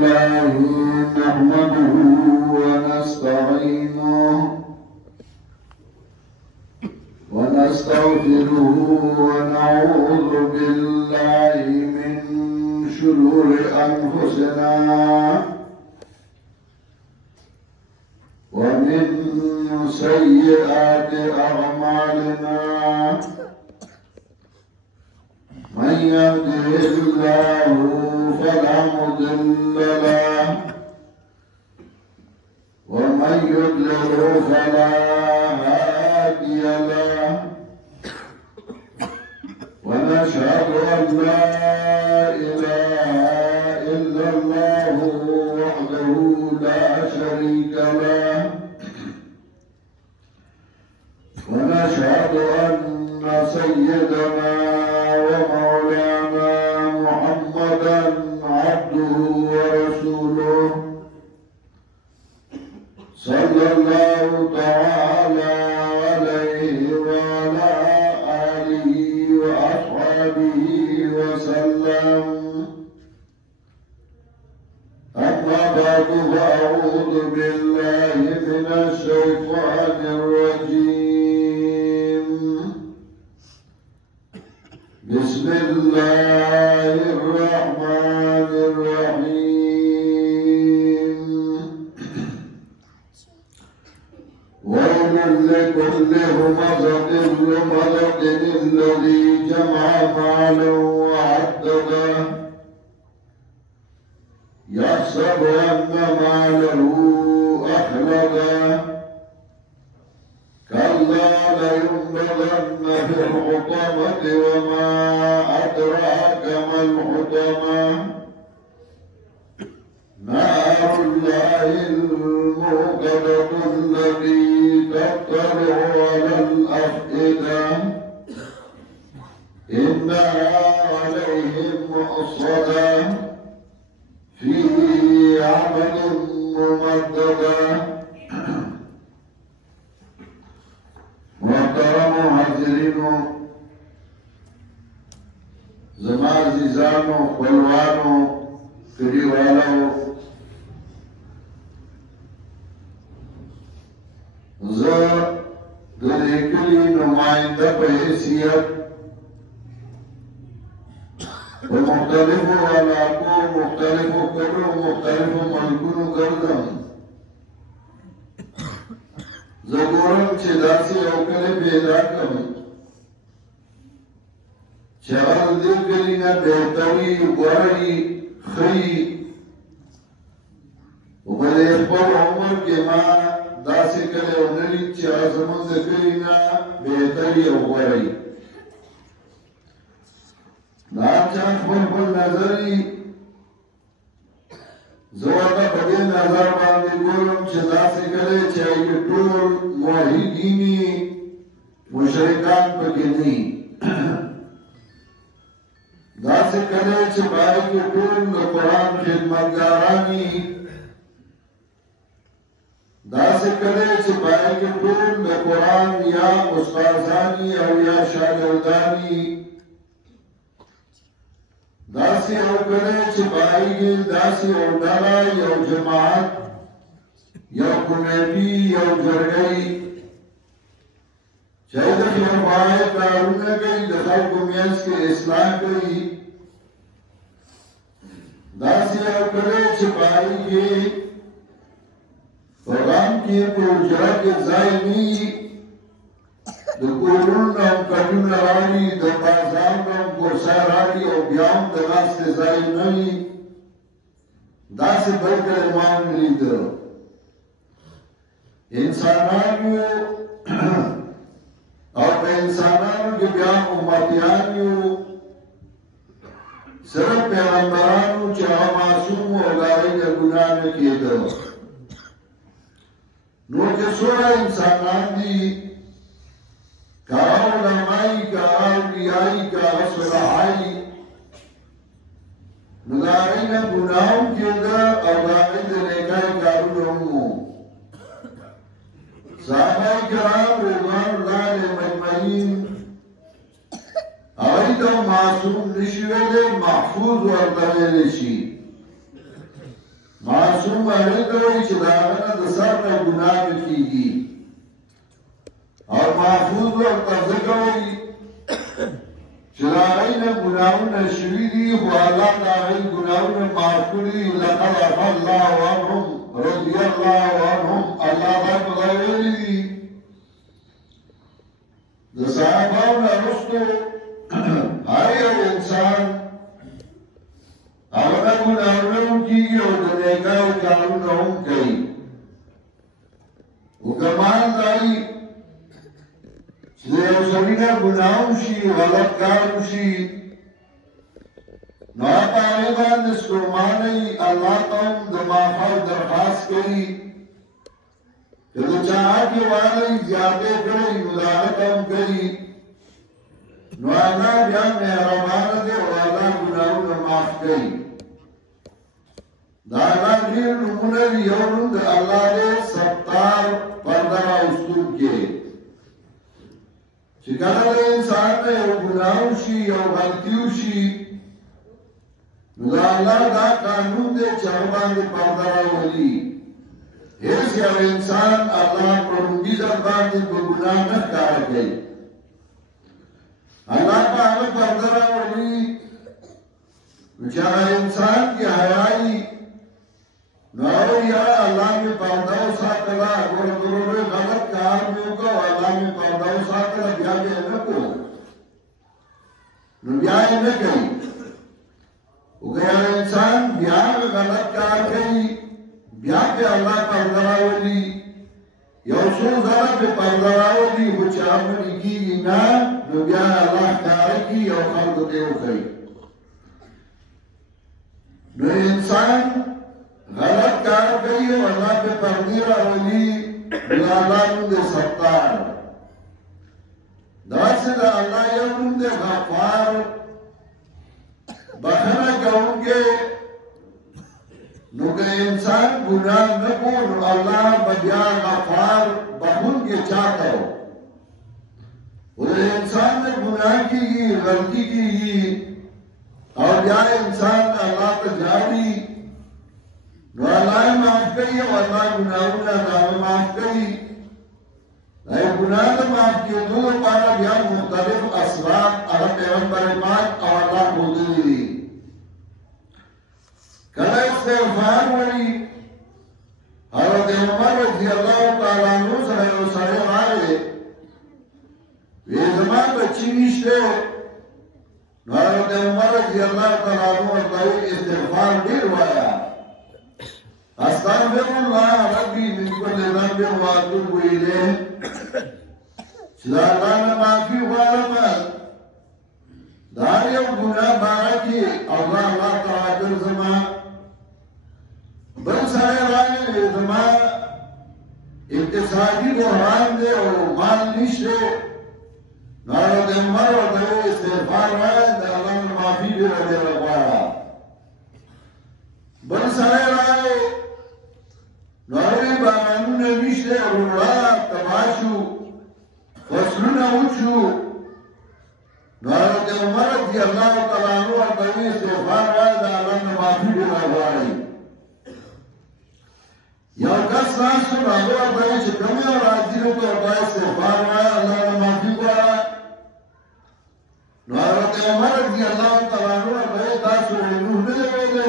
لله نحمده ونستعينه ونستغفره ونعوذ بالله من شرور أنفسنا ومن سيئات أعمالنا من يهده الله فلا مضل له ومن يضلل فلا هادي له ونشهد أن لا إله إلا الله وحده لا شريك له ونشهد أن سيدنا ومولانا محمدا عبده ورسوله صلى الله تعالى عليه وعلى آله وأصحابه وسلم. أما بعد فأعوذ بالله من الشيطان الرجيم. بسم الله الرحمن الرحيم. ويل لكل همزة لمزة الذي جمع مالا وعدده يحسب أن ماله أخلده كلا لينبذن في الحطمة وما أدراك ما الحطمة نار الله الموقدة التي تطلع على الأفئدة إنها عليهم مؤصدة في عمل ممددة. محترم حاضرینو زما عزیزانو خپلوانو کلیوالو زه د دې کلي نماینده په حیثیت په مختلفو علاقو مختلفو کلو مختلفو ملکونو ګرځم. زه ګورم چې داسې یو کلی پیدا کړم چې هغه د دې کلي نه بهتر وي غوره وي ښه وي خو په دې خپل عمر کې ما داسې کلی ونه لید چې هغه زموږ د کلي نه بهتر وي او غوره وي. د هر چا خپل خپل نظر وي. زه ورته په دې نظر باندې ګورم چې داسې کلی چې هغې ټول موحدین وي مشرکان پکې نه وي. داسې کلی چې په هغې کې ټول د قرآن خدمتګاران وي. داسې کلی چې په هغې کې ټول د قرآن یا استادان وي او یا شاګردان وي. داسې یو کلی چې په هغې کې داسې یو ډله یو جماعت یو کمیټي یو جرګه وي چې هغې د خیرخواهۍ کارونه کوي د خلکو منځ کې اصلاح کوي. داسې یو کلی چې په هغې کې په غم کې په حجره کې ځای نه وي. د کورونو نه هم کټونه راوړي د بازار نه هم کورسۍ راوړي او بیا هم د ناستې ځای نه وي. داسې بل کلی ما نه لیده. انسانان یو او په انسانانو کې بیا امتیان یو صرف پیغمبرانو چې هغه معصوم و او د هغوی نه ګناه نه کېده. نو چې څومره انسانان دي که هغه علما وي که هغه اولیاء وي که هغه صلحا وي نو د هغوی نه ګناه هم کېده او د هغوی د نیکۍ کارونه هم وو. صحابه کرام رضوان الله علیهم اجمعین هغوی ته معصوم نشي ویلی محفوظ ورته ویلی شي. معصوم هغه ته وایي چې د هغه نه د سر نه ګناه نه کېږي او محفوظ ورته ځکه وایي چې د هغوی نه ګناهونه شوي دي خو الله د هغوی ګناهونه معاف کړي دي لقد عفا الله عنهم رضي الله عنهم الله دا خدای ویلي دي د صحابهو نه وروسته هر یو انسان هغه نه ګناهونه هم کېږي او د نیکیو کارونه هم کوي خو کمال دا وي چې د یو سړي نه ګناه وشي غلط کار وشي نو په هغې باندې ستومانه وي الله ته هم د معافۍ درخواست کوي که د چا حقې والی زیاتې کړی نو د هغه ته هم کوي نو الله بیا مهربانه دی او الله ګناهونه معاف کوي د الله ډېر نومونه دي یو نوم د الله دی ستار پرده راوستونکی چې کله د انسان نه یو ګناه وشي یو غلطي وشي نو د الله دا قانون دی چې هغه باندې پرده راولي هیڅ یو انسان الله په لومړي ځل باندې په ګناه نه ښکاره کوي الله په هغه پرده راولي چې هغه انسان کې حیا وي نو یاره الله مې پرده وساتله ګوره ضروري غلط کار مې وکړ الله مې پرده وساتله بیا مې نه کړو نو بیا یې نه کوي خو که یو انسان بیا غلط کار کوي بیا پې الله پرده راولي یو څو ځله پې پرده راولي خو چې عملي کېږي نه نو بیا الله ښکاره کړي او خلکو ته یې وښیي نو انسان غلط کار کوي او الله پې پردې راولي نو الله نوم دی ستار داسې د الله یو نوم دی غفار بخښنه کوونکی نو که انسان ګناه نه کو نو الله به بیا غفار بخښونکی چاته و د انسان نه ګناه کېږي غلطي کېږي او بیا انسان الله ته ژاړي نو الله یې معاف کوي او الله ګناهونه د هغه معاف کوي د ګناه د معاف کېدو لپاره بیا مختلف اسباب هغه پیغمبر پاک او الله ښودلي دي کله استغفار وایي حضرت عمر رضی الله تعالی عنہ سره یو سړی راغی وی زما بچي نشته نو حضرت عمر رضی الله تعالی عنہ ورته استغفار ډېر وایه استغفر الله ربي من كل ذنب واتوب اليه چې دا الله نه معافي غواړم دا یو ګناه بارکي الله تعالی ګرځما بل سره راغلی زما اقتصادي بحران دی او مال نشته نو د عمر ورته استغفار وایه د الله نه معافي ډېره غواړه بل سره راغلی نو هغوی بارانونه نشته روړه تباه شو فصلونه وچو نو حضرت عمر رضی الله تعالی عنہ ورته استغفار وایه د الله نه معافي ډېره غواړئ یو کس ناست و هغه ورته وایي چې کوم یو راځي نو ته ورته استغفار وایه الله نه معافي غواړه نو حضرت عمر رضی الله تعالی عنہ ورته وایي تاسو نوح نه دی ویلی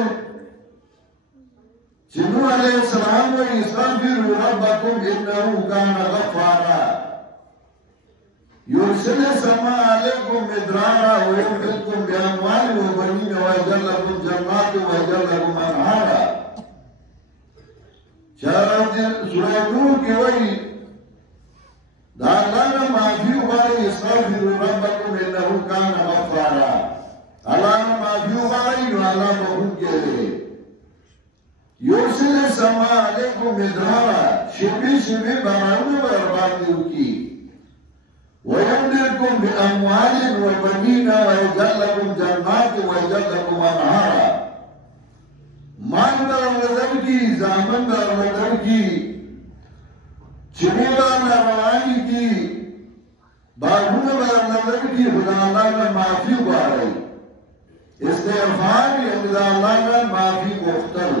چې نوح علیه السلام وایي استغفروا ربکم انه کان غفارا يرسل السماء عليكم مدرارا ويمددكم باموال وبنين ويجعل لكم جنات ويجعل لكم انهارا سورة نور کې وایي دا الله نه معافي وغواړئ استغفروا ربکم انه کان غفارا الله نه معافي وغواړئ نو الله بخښونکی دی یرسل السماء علیکم مدرارا شپې شپې بارانونه به ورباندې وکړي ويمددكم بأموال وبنين ويجعل لكم جنات ويجعل لكم أنهارا مال درلودل کی زامن درلودل کی چمیدان روانی کی باغون درلودل کی خدا اللہ نے معافی غواړئ استغفار یعنی دا اللہ نے معافی غوښتل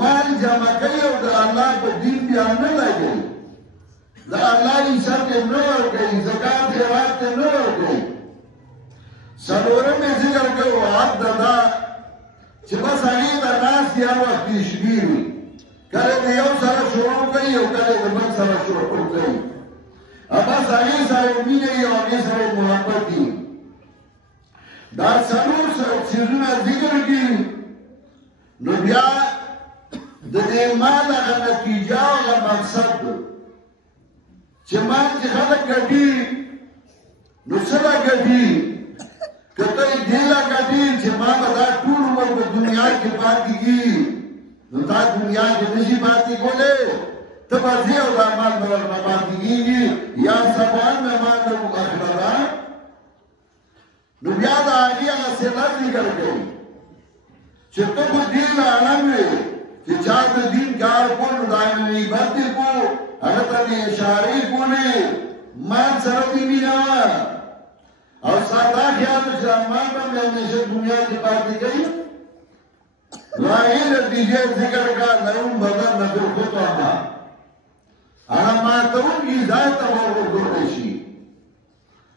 مال جمع کوي او د الله په دین بیا نه لګي د الله عزت نه ورکوي زکات خیرات نه ورکوي څلورمې ذکر کوو عبد دا چې بس هغې ته ناست هر وخت تشبیه وي کله د یو سره شروع کوي او کله د بل سره شروع کوي بس هغې سره مینه وي او هغې سره محبت وي دا څلور څیزونه ذکر کړي نو بیا د دې مال هغه نتیجه او هغه مقصد چې مال چې خلک ګټي نو څه به ګټي که ته یې دې له ګټي چې ما به دا ټول عمر په دنیا کې پاتې کېږي نو دا دنیا کې نشي پاتې کولی ته به ځې او دا مال به ورنه پاتې کېږي یا سبا مې مال ته وخوړه نو بیا د هغې هغه صفت ذکر کوي چې ته خو دین عالم وې چې چا د دین کار کول نو دا یې غیبت یې کو هغه ته مې اشارې کولې مال سره دې مینه وه او ستا دا خیال چې مال به مې همیشه دنیا کې پاتې کوي نو هغې نتیجې ذکر کړه لهم بدن بالخطبه هغه ماتونکي ځای ته به وګرځولی شي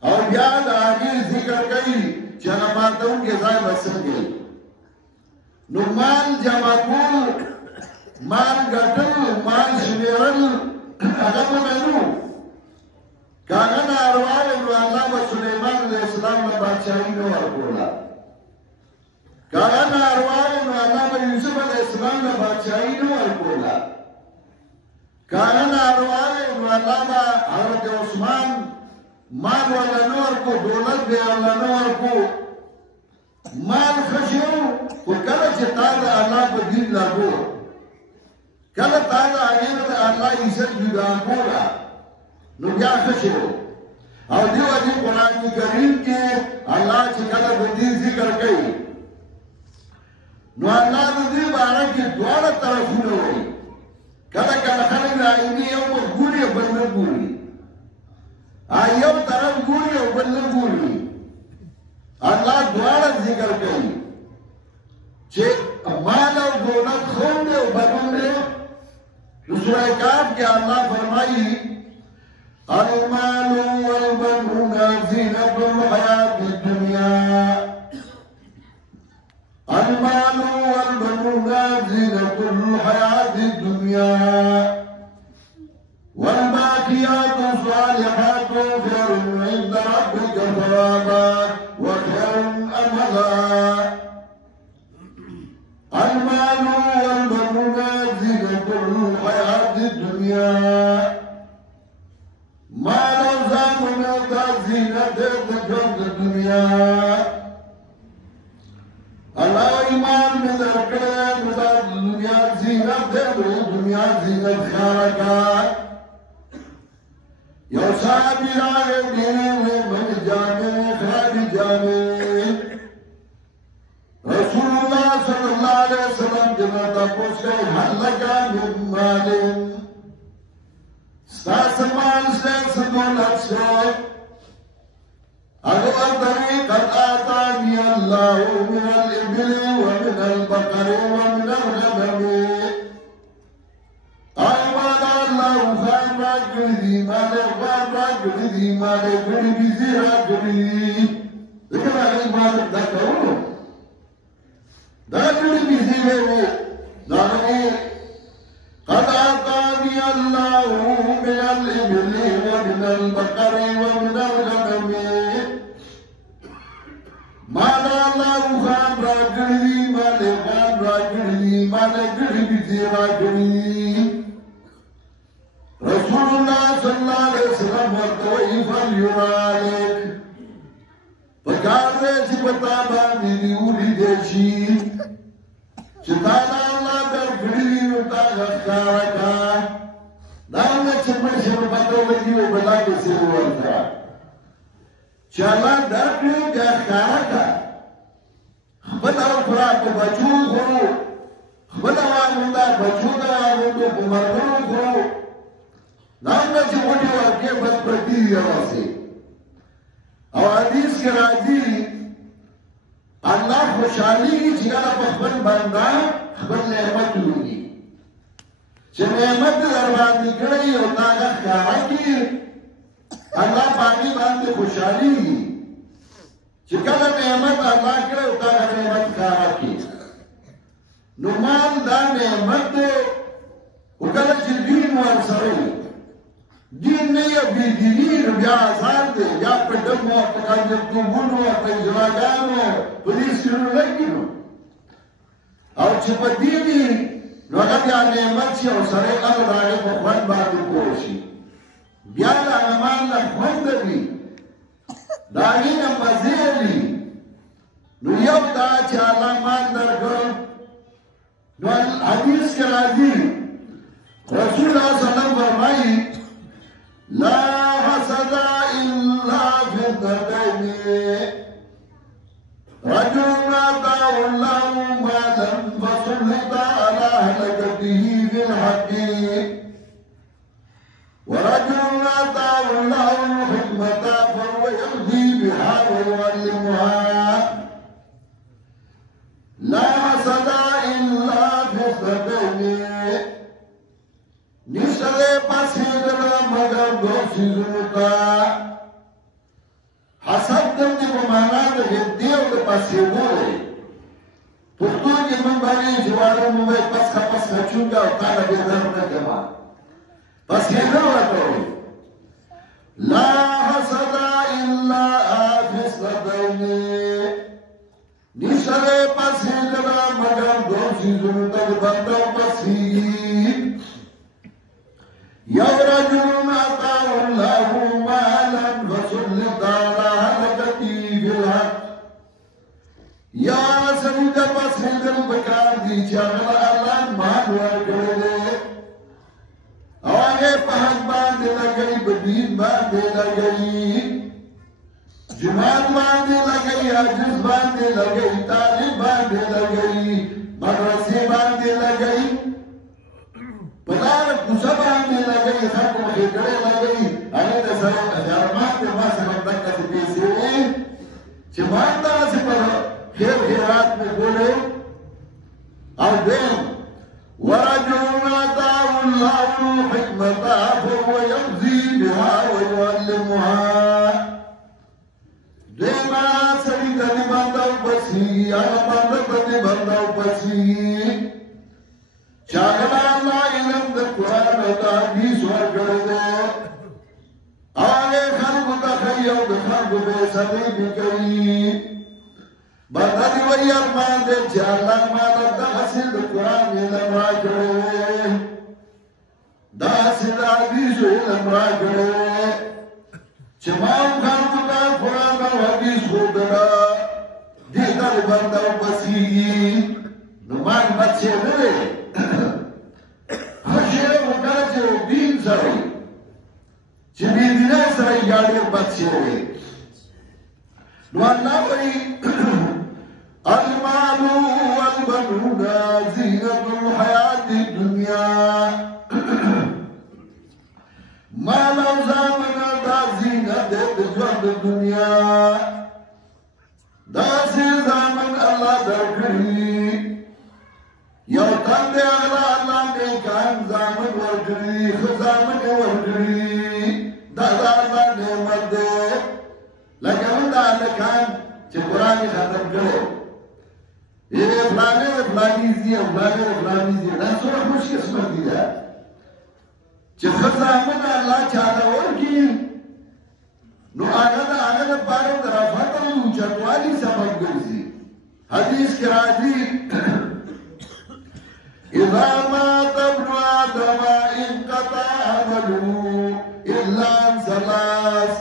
او بیا د هغې ذکر کوي چې هغه ماتونکي ځای به څنګه نو مال جمع کول مال ګټل مال شمیرل هغه به منو که هغه ناروا وی نو الله به سلیمان علیه السلام له بادشاهي نه ورکوله که هغه ناروا وی نو الله به یوسف علیه السلام له بادشاهي نه ورکوله که هغه ناروا وی نو الله به حضرت عثمان مال ولا نه ورکو دولت به الله نه ورکو مال خشو خو کله چې تا د الله په دین لاګو کله تا د هغې نه د الله عزت جدا کوله نو بیا خشو او دې وجې قرآن کریم کې الله چې کله د دې ذکر کوي نو الله د دې باره کې دواړه طرفونه وایي کله کله خلک عیني یو مخ ګوري او بل نه ګوري یو طرف ګوري او بل نه ګوري الله دواړه ذکر کوي چې مال او دولت خون دی او بدون دی نو سورہ کاف کې الله فرمایي المال والبنون زینة الحیاة الدنیا المال والبنون زینة الحیاة الدنیا والباقيات الصالحات خير عند ربك ثوابا وخير أملا المال والبنون زينة الحياة الدنيا مال وزامنة زينة الدنيا الله إيمان من الكلام من الدنيا زينة الدنيا زينة خارقة یو صحابی رائے دینے میں من جانے خرابی جانے رسول اللہ صلی اللہ علیہ وسلم جنتا پوچھ گئے حل لگا من مالن ستاس مال سے سدولت سے اگر دری قد آتانی اللہ من الابل ومن البقر ومن الغنم راجلی مال غوان راجلی مال گڑی بیزی راجلی لیکن آگئی مال دا کرو دا گڑی بیزی میں دارنی قد آتانی اللہ من الابل ومن البقر ومن الغنم مال اللہ غوان راجلی مال غوان راجلی مال گڑی بیزی راجلی رسول اللہ صلی اللہ علیہ وسلم ورطوئی فلیرالک پکار دے چی پتا باندی دیولی دیشی چی تانا اللہ در گھڑی نتا غفکارکا دانا چی پرشن پتو لگی و بلا کسی ورطا چی اللہ در گھڑی غفکارکا خبتا افراد بچو خورو خبتا وانوندا بچو دا وانوندو بمرنو خورو نامنا چی موٹی واقعی بس پرتی دی رواسی او حدیث کے راضی اللہ خوشحالی کی چگانا پخبن بندہ خبر نعمت ہوگی چې نعمت در باندې کړی او تا هغه ښکاره کړي الله باندې باندې خوشحالي چې کله نعمت الله کړی او تا هغه نعمت ښکاره کړي نو مال دا نعمت دی او کله چې دین ورسره وي دین نه یې بېدیني نو بیا ازار دی بیا په ډمو په کاندیدتوبونو په اجراګانو په دې سیرو لګي نو او چې په دین وي نو هغه بیا نعمت شي او سړی هغه د هغې په خوند باندې پوه شي بیا د هغه مال نه خوند وي د هغې نه مزې وي نو یو دا چې الله مال درکړ نو حدیث کې راځي رسول الله صلی الله علیه وسلم فرمایي لا حسد الا في الدين رجل آتاه الله مالا فسلط على هلكته بالحق ورجل آتاه الله الحكمة فهو يهدي بها ويعلمها لا حسد الا في الدين نشتري پسیدنا مگر دو چیزوں کا حسد دم دی بمانا دا دیو دا پسیدو ہے پختو کی من بانی جوارو موی پس خچونگا و تانا بیدر نکما پسیدو رکھوئی لا حسد الا آفس لدینی نشتري پسیدنا مگر دو چیزوں کا بندو پسید يا رجل آتاه الله مالا فسلط على هلكته بالحق يا سيد پسند البکار دی چاغلا الله مال ورکړي او هغه په حق باندې لګي په دین باندې لګي جماعت باندې لګي حج باندې لګي طالب باندې لګي مدرسې باندې لګي پلار کوڅه باندې لګي خلکو خېټړې لګي هغه د سره جرمات په ما سره دغه پیسې چې ماته چې په خیر خیرات په ګولې او دیم ورجل آتاه الله الحكمة فهو يمضي بها ويعلمها دیما سړي د باندې پسې هغه باندې پسې چاگلا اللہ علم دا قرآن و دا حدیث ورکردے آگے خلق دا خیو دا خلق بے صدی بکئی بردہ دی وی ارمان دے چا اللہ مالا دا حسن دا قرآن علم را کردے دا حسن دا حدیث علم را کردے چمام خلق دا قرآن و حدیث خوردنا دیتا دی بردہ و بسیگی نمان بچے نرے هشه وکړه چې دین سره چې دین سره یاړي بچي وي نو الله وی المال والبنون زینة الحیات الدنیا مال او زامن دا زینت د ژوند دنیا دا سي زامن الله درکړي یو تند الله نیکان زامن ورکړي خزامن ورکړي دا الله نعمت ده لکه دا لکان چې قرآن ختم کړو یې فلانی زی دا څومره خوش قسمت دي چې خزامن الله چاته ورکړي نو هغه د بارو طرفه ته چتوالي سبب ګرځي حدیث کې راځي إذا مات ابن آدم انقطع عمله إلا عن ثلاث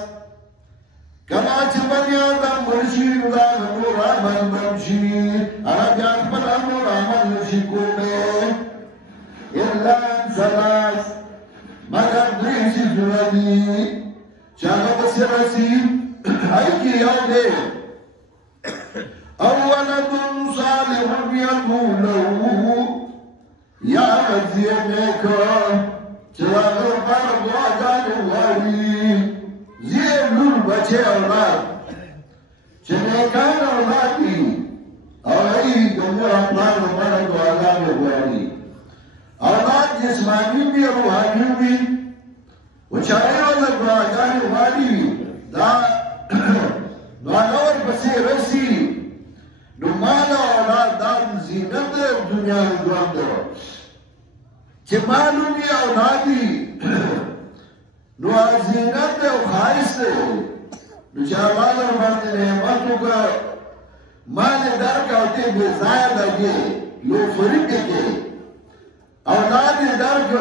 كما بني آدم مرشي ولا نور عمل مرشي أرجع بلا نور عمل شكونه إلا عن ثلاث مگر دريس جراني شاغب سرسي هيك يومي أو ولد صالح يقول له یا مزینے کو چراغ پر دعا جانے والی یہ نور بچے اولاد چنیکان اولادی اور ای دنیا اپنان ہمارا دعا جانے والی اولاد جسمانی بھی روحانی بھی وچاہے والا دعاگانی والی دا نوانور بسی رسی نمالا اولاد دار زینت دنیا دوان دو چه معلومی اولادی نو زینت او خواهش دے نو چه اللہ در مرد نعمتو کا مال درک ہوتے بیزائر لگے یو فریق کے اولاد درک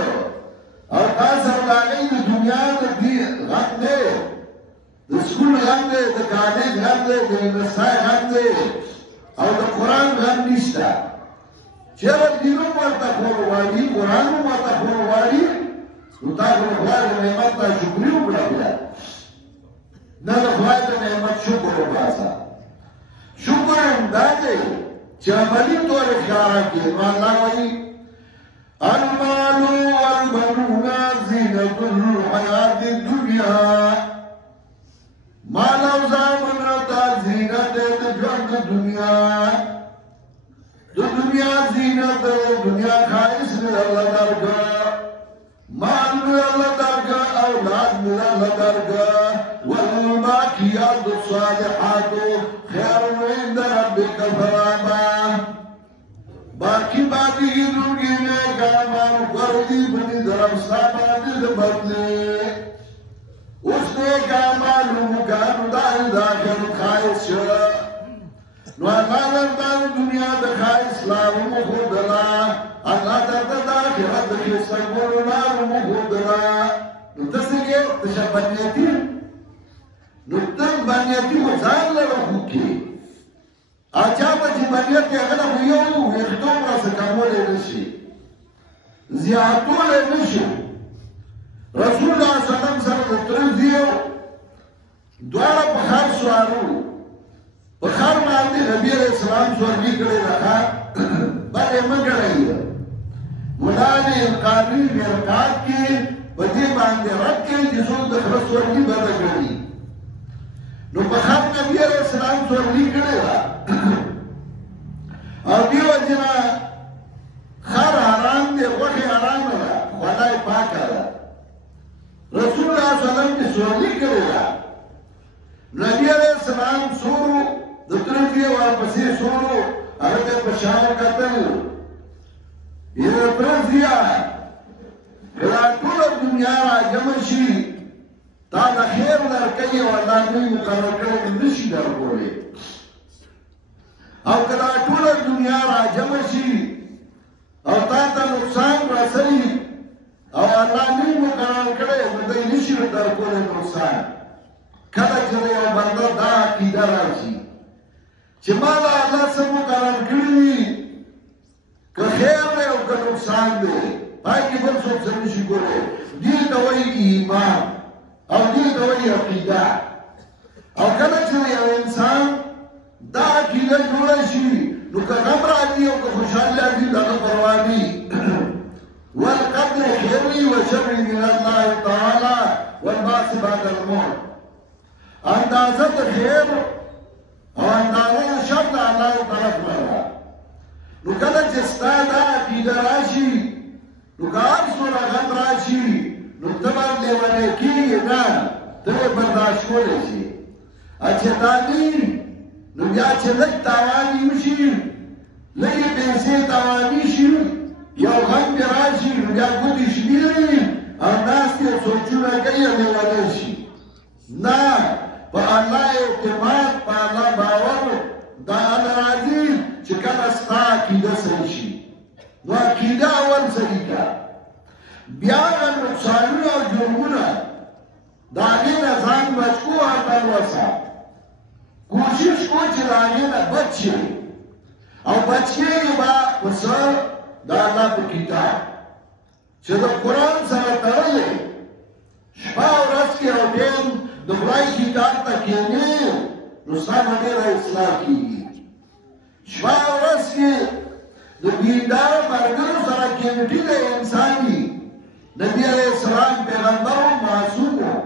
اور قاسر لاغی دی دنیا دی غم دے دی سکول غم دے دی کالج غم دے دی نسائی غم دے اور دی قرآن غم نشتا چرا دینو مرتا خوروالی قرآنو مرتا خوروالی نو تاکو خواهی نعمت تا شکریو بلا بلا نا دا خواهی نعمت شکر باسا شکر امدادے چه عملی طور اخیارا کی اللہ وی المال والبنون زینت الحیات الدنیا مال او زامن دا زینت جوند دنیا دنیا زینت دنیا خائص میں اللہ درگا مال میں اللہ درگا اولاد میں اللہ درگا والباقیات الصالحات خیر عند ربک ثوابا باقی باقی زندگی میں کامان کردی بنی درم سامانی بدلے اس نے کامان مکان داخل خائص شرع نو اللہ دردان دنیا دکھا اسلام مخودلا اللہ دردان آخرت دکھیستا قرنان مخودلا نو تسکے تشا بنیتی نو تم بنیتی وزان لرخو کی آچا بچی بنیتی اگلا ہویو ویختوں را سکامولے نشی زیادتولے نشی رسول اللہ صلی اللہ علیہ وسلم ترزیو دوارا بخار سوارو بخار مانتے نبی علیہ السلام سورگی کرے رکھا بڑے مگڑائی ہے ملانے انقابی مرکات کی وجہ باندے رکھ کے جسوں دخل سورگی بدہ کری نو بخار نبی علیہ السلام سورگی کرے رکھا اور دیو جنا خار حرام دے وقی حرام رہا خدای پاک رہا رسول اللہ صلی اللہ علیہ وسلم کی سورگی کرے رکھا نبی علیہ السلام سورو دترکی واپسی سورو ارده پشاو قتل یہ پرزیا کلا طول دنیا را جمشی تا دا خیر در کئی واللہ نوی مقرر کرد نشی در بولے او کلا طول دنیا را جمشی او تا تا نقصان رسلی او اللہ نوی مقرر کرد ندائی نشی در بولے نقصان کلا چرے او بندہ دا عقیدہ راشی چه مالا اللہ سے مقرر کردی که خیر دے او که نقصان دے پائی کی بل سب سے نشی کرے دی دوئی ایمان او دی دوئی عقیدہ او کلا چلی او انسان دا عقیدہ جوڑا شی نو که غم را دی او که خوشحال دی دا پروانی والقدر خیری و شر من اللہ تعالی والباس بعد الموت اندازت خیر او اندازه شرط اللہ طرف مرا نو کله چستا دا عقیده راشی نو کار سورا غم راشی نو تبر لیوانے کی نا تبر برداشت کولے شی اچھے دانی نو بیا چه لگ تاوانی مشی لگی پیسے تاوانی شی یا غم بی راشی نو بیا گوتی شمیری اور ناس کے سوچونا کئی لیوانے شی نا پا اللہ اعتماد پا اللہ باور دا اللہ راضی چکل استا عقیدہ سنشی نو عقیدہ اول سریکا بیاغا نقصانون اور جرمونا داگین ازان بچکو آتان وسا کوشش کو چلاگین بچے او بچے با وسا دا اللہ پا کتاب چه دا قرآن سر ترلے شپا و رس کی روٹین دبرائی کتاب تکینے نسخہ میرا اصلاح کی شپا و رس کی دبیندار مرگر سرا کیمٹی دے انسانی نبی علیہ السلام پیغمبر و معصوم ہو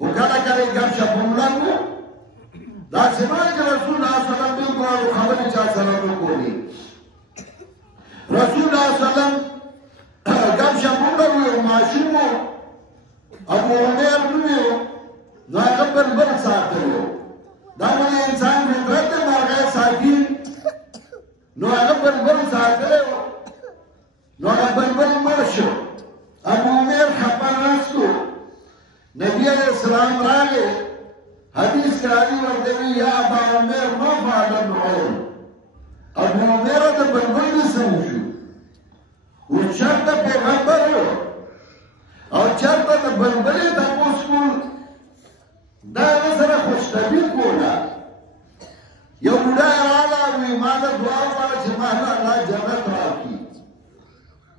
وہ کلا کرے گم شپملن ہو دا سمائی کہ رسول اللہ صلی اللہ علیہ وسلم کو خبری چاہ سلام کو لی رسول اللہ صلی اللہ علیہ وسلم ابو عمیر نومیو نو هغه بلبل ساتلو دا ولې انسان فطرت دی مرغۍ ساتي نو هغه بلبل ساتلو نو هغه بلبل مړ شو ابو عمیر خپه ناست و نبی علیہ السلام راغی حدیث کې راځي ورته وی یا ابا عمیر ما فعل النعیم ابو عمیر د بلبل څه وشو او چرته پیغمبر او چرته د بلبلې تاسو کول دا سره خوشطبعي کوله یو بوډا راغله وی ما ته دعا وکړه چې ما الله جنت راکړي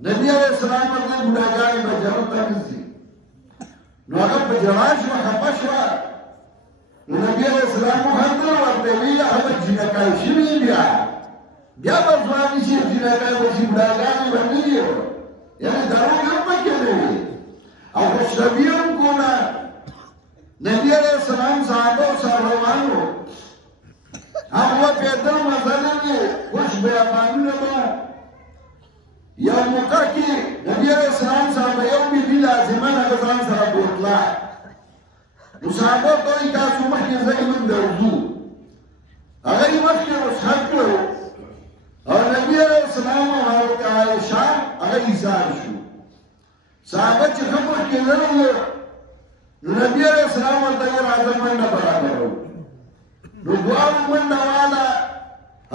نبی علیہ السلام ورته بوډاګانې به جنت ته ځي نو هغه په ژړا شوه خفه شوه نو نبی علیہ السلام وخندل ورته وی هغه جنکای شوي بیا به ځواني شي جنکای به شي بوډاګانې به نه وي یعنې دروغ هم پکې نه وي او خوشطبعي هم کوله نبی علیہ السلام صحابه سره روان وو هغه پیدل مزل وي خوش بیابانونه به یو موقع کې نبی علیہ السلام صحابه یو بیبي لازمه هغه ځان سره بوتله نو صحابه ته وایي تاسو مخکې ځئ موږ درځو هغه یې مخکې رخصت کړو او نبی علیہ السلام او حضرت عایشه هغه ایثار شو صحابه چې ښه مخکې لرلو نو نبی علیہ السلام ورته یې راځه منډه برابرو نو دواړو منډه واله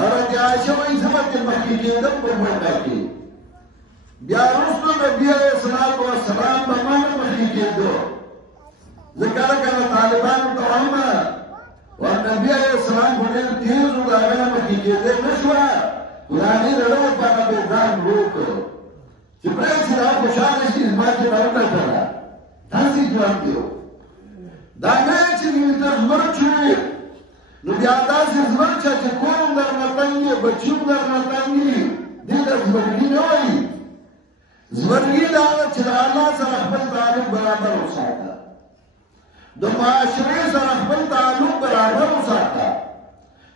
حضرت عایشه وایي زه مخکې کېدم په منډه کې بیا وروسته نبی علیہ السلام به ما نه مخکې کېدو زه کله کله طالبانو ته وایم نبی علیہ السلام خو ډېر تېز و د هغه نه مخکې کېدی نه شوه ورانې رڼه ورباندې به ځان ورو کړ چې پرېږدي دا خوشحاله شي زما چې به وګټله داسې ژوند دی دا نه چې ته زمرد شوې نو بیا داسې زمرد شه چې کور هم درنه تنګ وي بچي هم درنه تنګ وي دې ته زمرګي نه وایي زمرګي دا ده چې د الله سره خپل تعلق برابر وساته د معاشرې سره خپل تعلق برابر وساته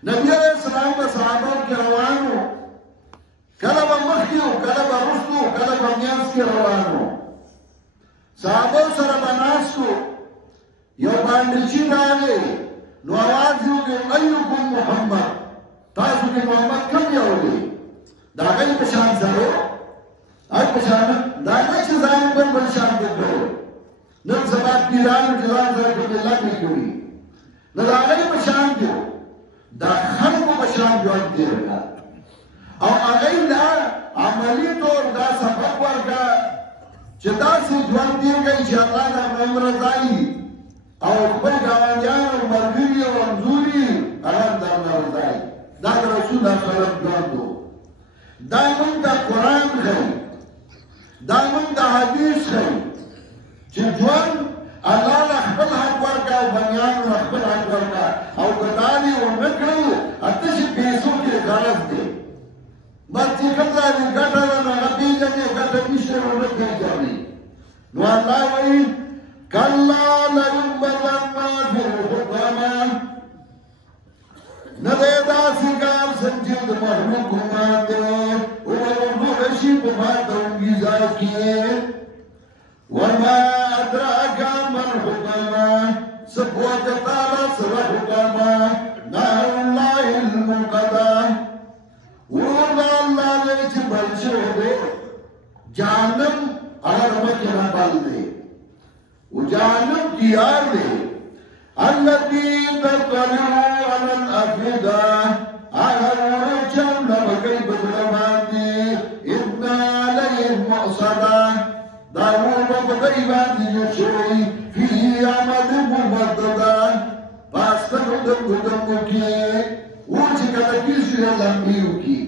نبی علیہ السلام به صحابه کې روان وو کله به مخکې وو کله به وروسته وو کله به میانځ کې روان وو صحابه سره به ناست وو یو بانډچي راغی نو اواز یې وکړ ایکم محمد تاسو کې محمد کوم یو دی د هغې په شان سره هغه په شان دا نه چې ځان بل شان دی کړو نن سبا پیرانو چې ځان سره کوم لږ کوي نو د هغې په شان دی دا خلکو په شان ژوند تېر کړه او هغې دا عملي طور دا سبق ورکړه چې داسې ژوند تېر کړئ چې الله د هم رضایي او خپل ګاونډیان او ملګري او همزوري هغه هم درنه رضایي دا د رسول الله صلی الله علیه وسلم ژوند و دا موږ ته قرآن ښیي دا موږ ته حدیث ښیي چې ژوند الله له خپل حق ورکړه او بنیانو له خپل حق ورکړه او که دا دې ونه کړل تشې پیسو کې غرض دی بس چې کوم ځای دې ګټه ده نو هغه پېژنې ګټه نشته نو نه پېژنې نو الله وایي کلا لینبذن فی الحطمة نه دی داسې کار چې د مخلوق باندې ووربه شي په ماتونګي ځای کې وما أدراك ما الحطمة سبوة تعالى سر الحطمة نار الله الموقدة ورد الله ليش بلشوده جهنم أغر مكنا بالده وجهنم تيار ده الذي تطلع على الأفئدة أغر ورشم لبقي بدرماني إنا عليهم مؤصدة دارون بقي باندې شوي في عمد ممددا پاستن دم کې و چې کله کیږي لمبیو کې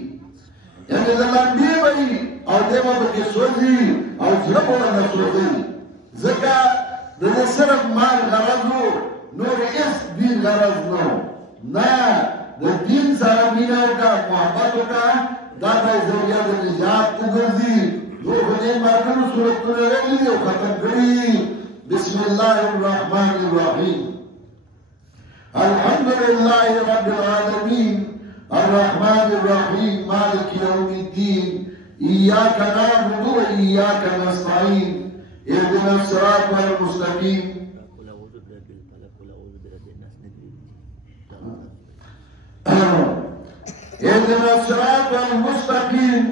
یعنی د لمبي وي او دغه په کې سوځي او ځلو نه سوځي ځکه د صرف مال غرض نور هیڅ دین غرض نه د دین سره مینا او محبت وکړه دا به ذریعہ د نجات وګرځي بسم الله الرحمن الرحيم الحمد لله رب العالمين الرحمن الرحيم مالك يوم الدين إياك نعبد وإياك نستعين اهدنا الصراط المستقيم اهدنا الصراط المستقيم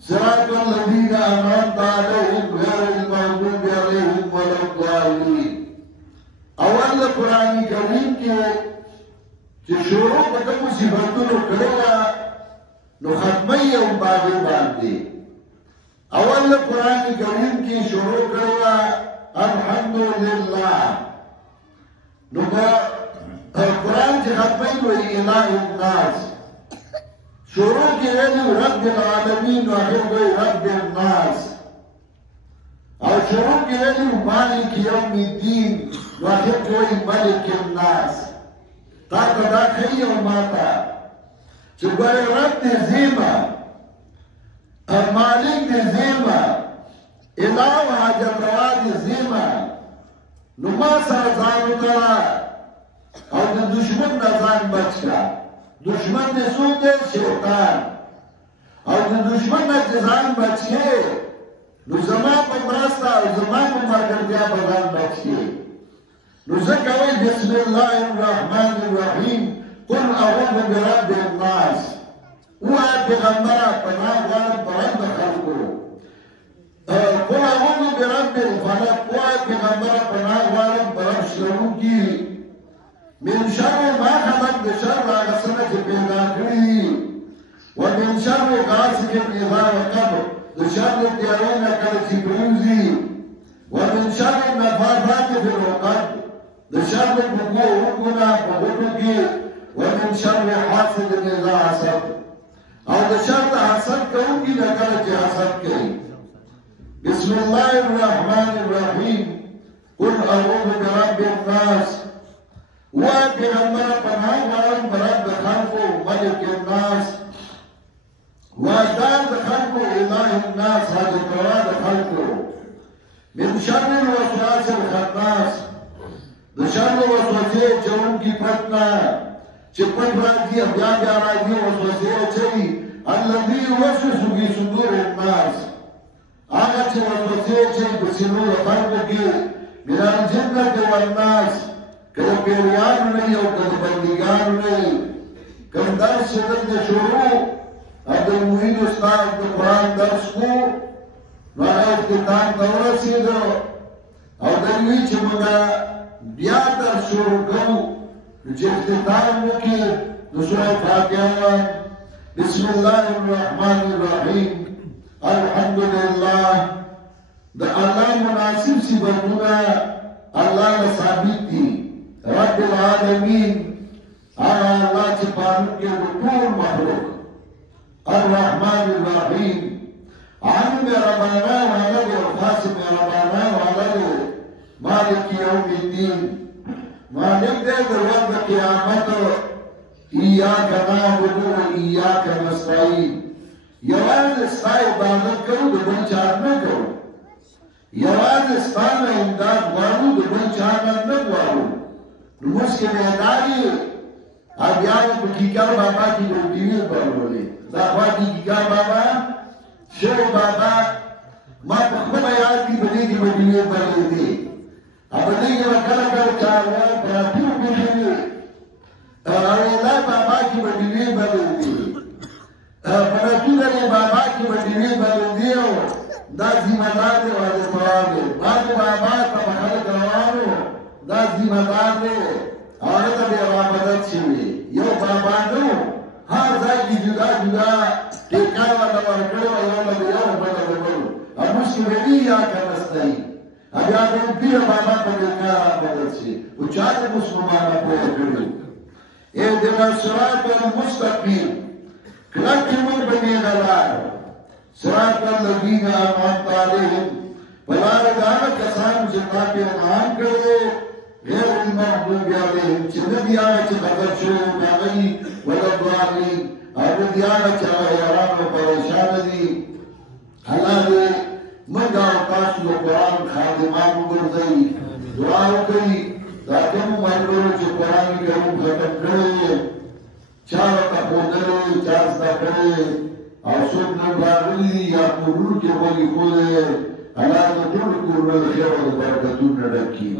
صراط الذين أنعمت عليهم غير المغضوب عليهم ولا الضالين. اول قرآن کریم کې چې شروع په کوم صفاتونو کړو نو ختمه یې هم باغې باندې. اول قرآن کریم کې شروع کړو الحمدلله. نو قرآن چې ختمه وي اله الناس شروع کې ویلو رب العالمین او اخر وی رب الناس او شروع کې ویلو مالک یوم الدین او اخر وی ملک الناس. تا ته دا ښیي او ما ته چې ګورې رب دې زیمه مالک دې زیمه اله او حاجت روا دې زیمه نو ما سره ځان وتړه او د دشمن نه ځان بچ کړه. دشمن دې څوک دی؟ شیطان. او د دشمن نه چې ځان بچ کړې نو زما په مرسته او زما په ملګرتیا به ځان بچ کړې. نو ځکه وایي بسم الله الرحمن الرحیم قل اعوذ برب الناس. ووایه پیغمبره پناه غواړم په رب د خلکو. قل اعوذ برب الفلق. ووایه پیغمبره پناه غواړم په رب شرونکي من شر ما خلق د شر هغه څه نه چې پیدا کړي ومن شر غاسق اذا وقب د شر تیارو نه کله چې پریوزي ومن شر النفاثات في العقد د شر بوګونه په بوټو کې ومن شر حاسد اذا حسد او د شر د حسد کوونکي نه کله چې حسد کوي. بسم الله الرحمن الرحیم قل اعوذ برب الناس. وای پیغمبر پناه غواړم په رب د خلقو ملک الناس. وای دار د خلقو اله الناس حاجت روا د خلقو. من شر الوسواس الخناس د شر وسوسې چونکي پټ نه چې پټ راځي بیا بیا راځي وسوسې اچوي الذي يوسوس في صدور الناس. هغه چې وسوسې اچوي په سینو د خلقو کې من الجنة والناس. کله پیریان نه او کله بندګان نه کوم درس چې د شروع د موحد استاد د قرآن درس کو نو هغه اختتام ته ورسېدو او د دوی چې موږ بیا درس شروع کوو چې اختتام وکړي د سورة فاتحه. بسم الله الرحمن الرحیم الحمدلله. د الله مناسب صفتونه الله له ثابت دي. رب العالمین هغه الله چې پالونکی د ټول مخلوق. الرحمن الرحیم عام مهربانه والا دی او خاص مهربانه والا دی. مالک یوم الدین مالک دی د ورځ د قیامت. ایاک نعبد و ایاک نستعین. یوازې ستا عبادت کوو د بل چا نه کوو. یوازې ستا نه امداد غواړو د بل چا نه نه غواړو. نو موږ کې مهداري بیا په کیکر بابا کې ډوډۍ ورولې. دا خوا کې کیکر بابا شو بابا ما په خپل یاد کې باندې کې ډوډۍ ورولې. باندې کې کله کله چاروا پراتی وګورې. دا بابا کې ډوډۍ ورولې. پراتی لري بابا کې ډوډۍ ورولې او دا ذمہ دار دی او استواره. بابا په خلک روانو دا ذمہ دار دی. هغه ته بیا مدد شوي. یو بابا نو هر ځای کې جدا جدا ټیکا ولا ورکړو یو له یو بل ورکړو. موږ چې ویلي یا کنهستای بیا د پیر بابا په ټیکا مدد شي او چا د مسلمانانو په کړو. اهدنا الصراط المستقیم. کله چې موږ باندې غلار صراط الذین انعمت علیهم بلار دا کسان چې تا په ایمان کړو غیر المغضوب علیهم چې نه دی هغه چې غضب شوی هغه ولا الضالین او نه دی هغه چې حیران او پریشان دي. الله دې موږ او تاسو د قرآن خادمان وګرځوي. دعا وکړئ دا کوم ملګرو چې قرآن کریم ختم کړی چا ورته ښودلی چا زده کړی او څوک نه راغلي یا په ورونو کې ولې ښودلی الله د ټولو کورونه د خیر او د برکتونو ډک کړي.